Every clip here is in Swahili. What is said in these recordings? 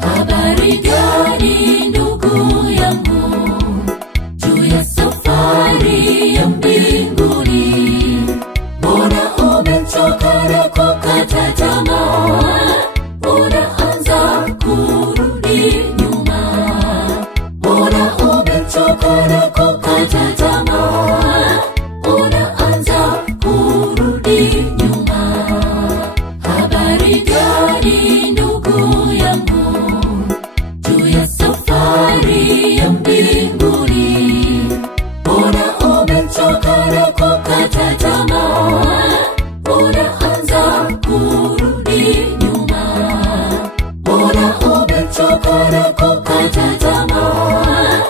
Habari gani ndugu yangu, juu ya safari ya mbinguni? Mbona umechoka na kukata tamaa? Unaanza kurudi nyuma. Mbona umechoka na kukata tamaa? Unaanza kurudi nyuma. Habari gani ndugu yangu, juu ya safari ya mbinguni? Mbona umechoka na kukata tamaa? Unaanza kurudi nyuma. Mbona umechoka na kukata tamaa?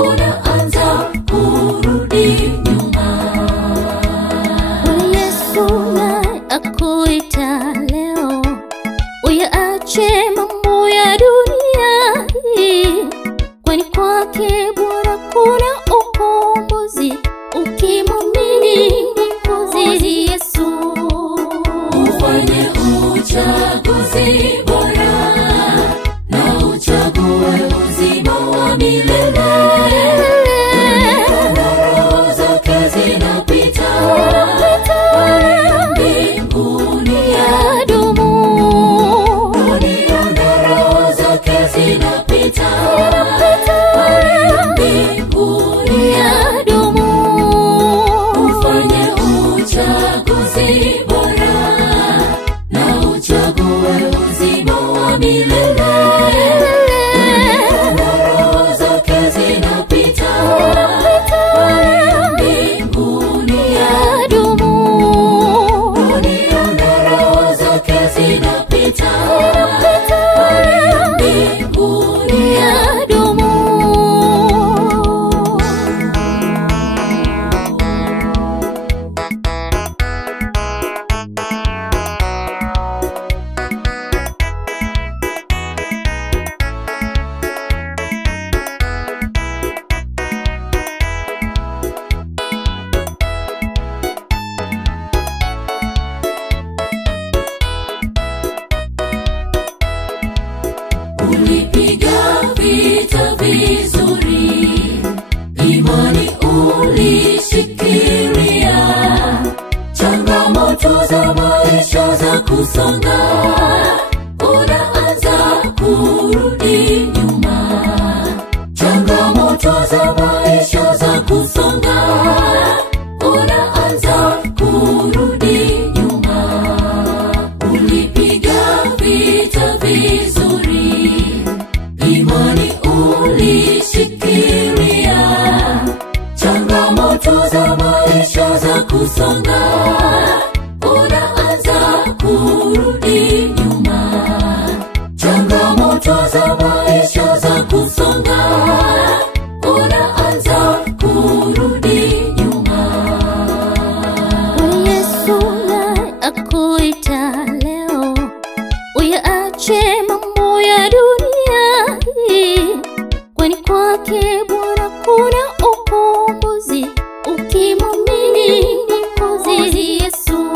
Unaanza kurudi nyuma. Yesu naye akuita leo, uyaache mambo ya dunia hii, kwani kwake Bwana kuna ukombozi, ukimwamini Mwokozi Yesu. Ufanye uchaguzi bora na uchague uzima wa milele. Roho zake zinapita, mbinguni Yadumu, dunia na roho zake zinapita, mbinguni yadumu. ufanye uchaguzi bora na uchague uzima wa milele. Roho zake zinapita, mbinguni Yadumu, dunia na roho zake zinapita, mbinguni yadumu. Ulipiga vita vizuri, imani ulishikilia, changamoto za maisha za kusonga, unaanza kurudi nyuma. Changamoto za maisha za kusonga, unaanza kurudi nyuma. Ulipiga vita vizuri, imani ulishikilia, changamoto za maisha za kusonga, unaanza kurudi nyuma. Changamoto za maisha za kusonga, unaanza kurudi nyuma. Yesu naye akuita leo, uyaache mambo ya dunia hii, kwani kwake Bwana kuna ukombozi, ukimwamini Mwokozi Yesu.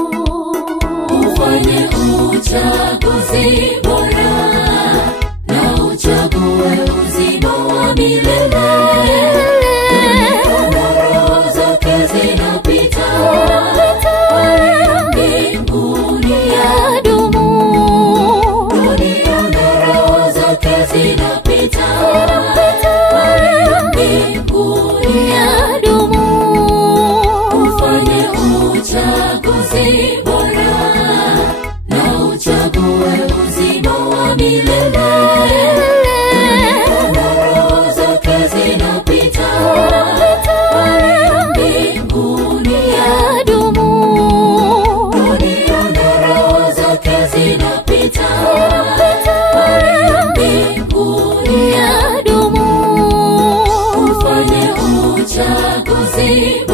ni